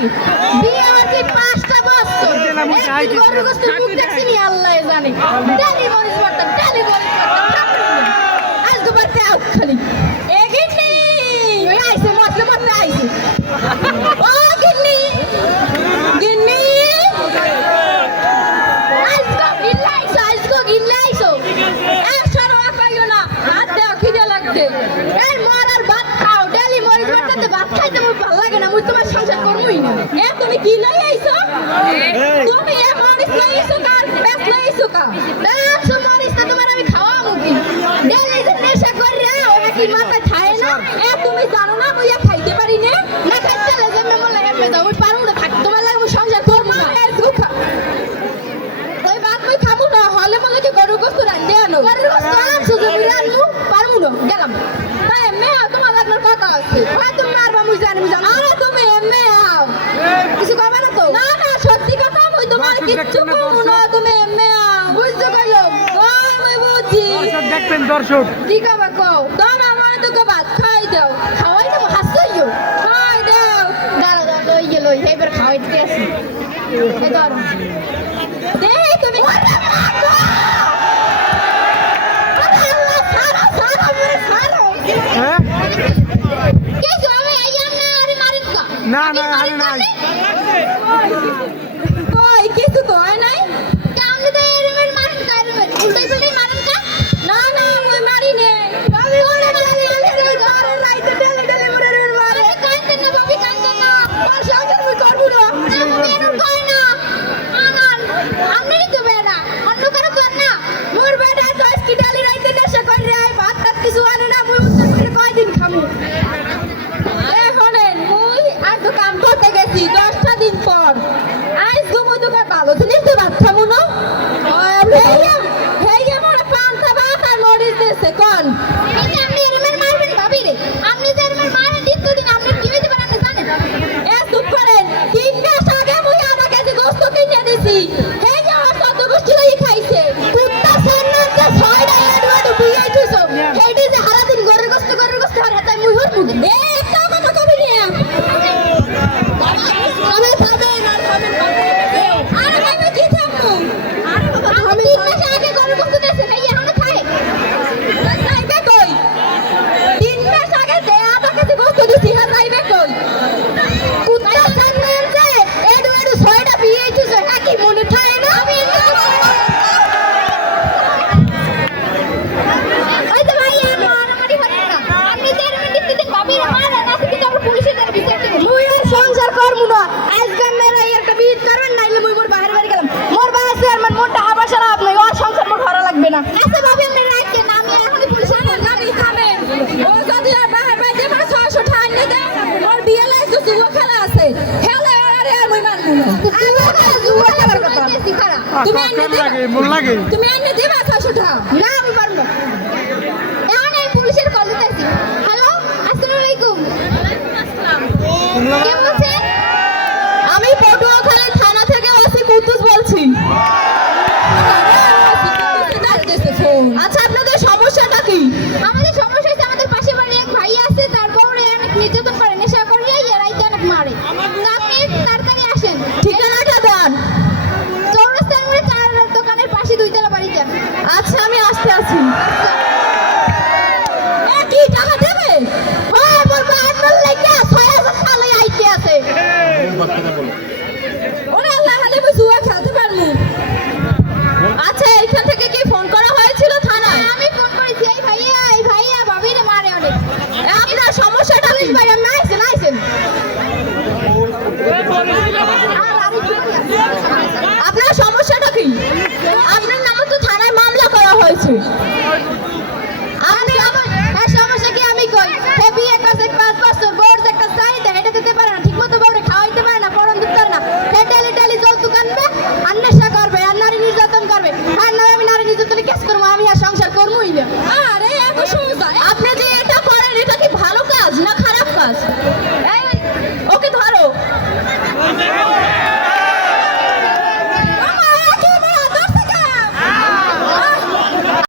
লাগে বিয়ে হচ্ছে 5টা বছর গরু গোস্ত মুখ দেখছি নি আল্লাহ জানে ডালি মরিচ করতাম আজ দুবার তেও খালি এগিনি ওই আইছে মতলে আইছে ও গিন্নি গিন্নি আজগো গিল্লাইছো একসার ওয়া পাইও না হাত দাও খিদে লাগছে এই মারার ভাত খাও ডালি মরিচ করতে ভাত খাইতে আমার ভালো লাগে না মুই তোমার সংসার করবই না এ তুমি কি লই আইছো তুমি এ মরিচ লই আইছো কার পেট লই আইছো কা দেখছো মরিচ তো তোমার আমি খাওয়াবো কি ডালি যে নেশা কইরা ওটা কি মাথা খায় না এ তুমি জানো না মুই খাইতে পারি না না খাইতে লাগে যেমন মনে লাগে দাও মুই পারু না থাক তোমার লাগে মুই সংসার করব না এ দুঃখ ওই ভাত মুই খাবো না হলে বলে কি গরু গোস্ত রান্ধে আনো গরু গোস্ত আনছো যে মুই রান্নু পারু না গেলাম তাই মে তোমার লাগনার কথা আছে হয় তুমি মারবা মুই জানি আরে তুমি এমএ আও কিছু কবে না তো না না সত্যি কথা মুই তোমার কিচ্ছু করব না তুমি এমএ আও বুঝতে পারলো ওই মুই বুঝি দর্শক দেখবেন দর্শক কি কবা কও দাও না আমার তো ভাত খাই দাও খাওয়াই দাও হাসইও খাই দাও দাও দাও লই গেলই এবার খাওয়াই দিতে আসি এ ধর দে তুমি হ্যাঁ কিছু আমি আইয়াম না আরে মারিন কা না না আরে নাই কই কিছু কয় নাই কামনে তো এরমের মারিন কা এরমের উল্টাই পাল্টাই মারিন কা না না মই মারি নে আমি ওরে বলে আরে ঘরে রাইতে ডেলে মরে মারে কাইতে না বাবি কাইতে না আর সঙ্গে মই করব না আমি এরম কই না আনাল আমনি তো বেড়া অন্য কারো কর না মোর বেড়া তো আজকে ডালি রাইতে নেশা কই রে ভাত টাত কিছু আনে না মই কয়দিন খামু এখনেন মুই আর তো কাম করতে গেছি 10টা দিন পর আইস ঘুমো তো ভালো ছিলিস তো ভাত খামু না হেইয়া মোর পান্তা ভাত আর মরিচ দিছে কোন আপনি এরমের মারবেন ভাবি রে আপনি যে এরমের মারেন দিন আপনি কি হইতে পারেন জানেন এ চুপ করেন 3 মাস আগে মুই আধা কেজি গোস্ত কিনে দিছি হেইয়া আর কত গোস্ত লই খাইছে কুত্তা সান্না যে 6টা এডওয়ার্ড বিয়ে হইছো হেডি যে সারা দিন গরুর গোস্ত আর হাতে মুই হরমু এ একটা কথা কবি নে আমি খাবেন আরে আমি কি থামু আরে বাবা আমি 3 মাস আগে গরুর গোস্ত দিছে নাই এখন খায় যাইবে কই 3 মাস আগে যে আধা কেজি গোস্ত দিছি হ্যাঁ যাইবে কই কুত্তা সান্নার যে এডওয়ার্ড 6টা বিয়ে হইছো হ্যাঁ কি মনে থাকে না আমি সংসার করবো না আজকাল মেয়েরা একটা বিয়ে করবেন নাইলে মুই মোর বাইরে বাড়ি গেলাম মোর বাইরে আছে আমার মনটা হাবা সারা আপনি ওর সংসার মোর ভালো লাগবে না আচ্ছা ভাবি আপনি রাখেন আমি এখনই পুলিশ আনার গাবি খাবেন ও যদি আর বাইরে বাইরে আমার 600 টাকা নিয়ে দেন ওর বিয়ে লাগছে জুয়া খেলা আছে খেলা আরে আর মুই মানবো না আমি জুয়া খেলার কথা তুমি আইনে দিবা মন লাগে তুমি আইনে দিবা 600 টাকা না আমি পারবো না এখন এই পুলিশের কল দিতেছি হ্যালো আসসালামু আলাইকুম কে বলছেন আমি পটুয়াখালী থানা থেকে ওসি কুদ্দুস বলছি আচ্ছা আপনাদের সমস্যাটা কি আমাদের সমস্যা হচ্ছে আমাদের পাশে বাড়ি এক ভাই আছে তারপরে অনেক নির্যাতন করে নেশা করে রাইতে অনেক মারে আপনি তাড়াতাড়ি আসেন ঠিকানাটা দেন চৌরাস্তার মোড়ে চার দোকানের পাশে 2 তলা বাড়ি যান আচ্ছা আমি আসতে আছি কি টাকা দেবে হয় মোর বাবার লাগা 6000 টাকা লই আইতে আছে ওরে আল্লাহ হালে মুই জুয়া খেলতে পারমু আচ্ছা এইখান থেকে কি ফোন করা হয়েছিল থানায় আমি ফোন করেছি এই ভাইয়া ভাবিরে মারে অনেক আপনার সমস্যাটা কি ভাই নাইছেন আপনার সমস্যাটা কি আপনার নামে তো থানায় মামলা করা হয়েছে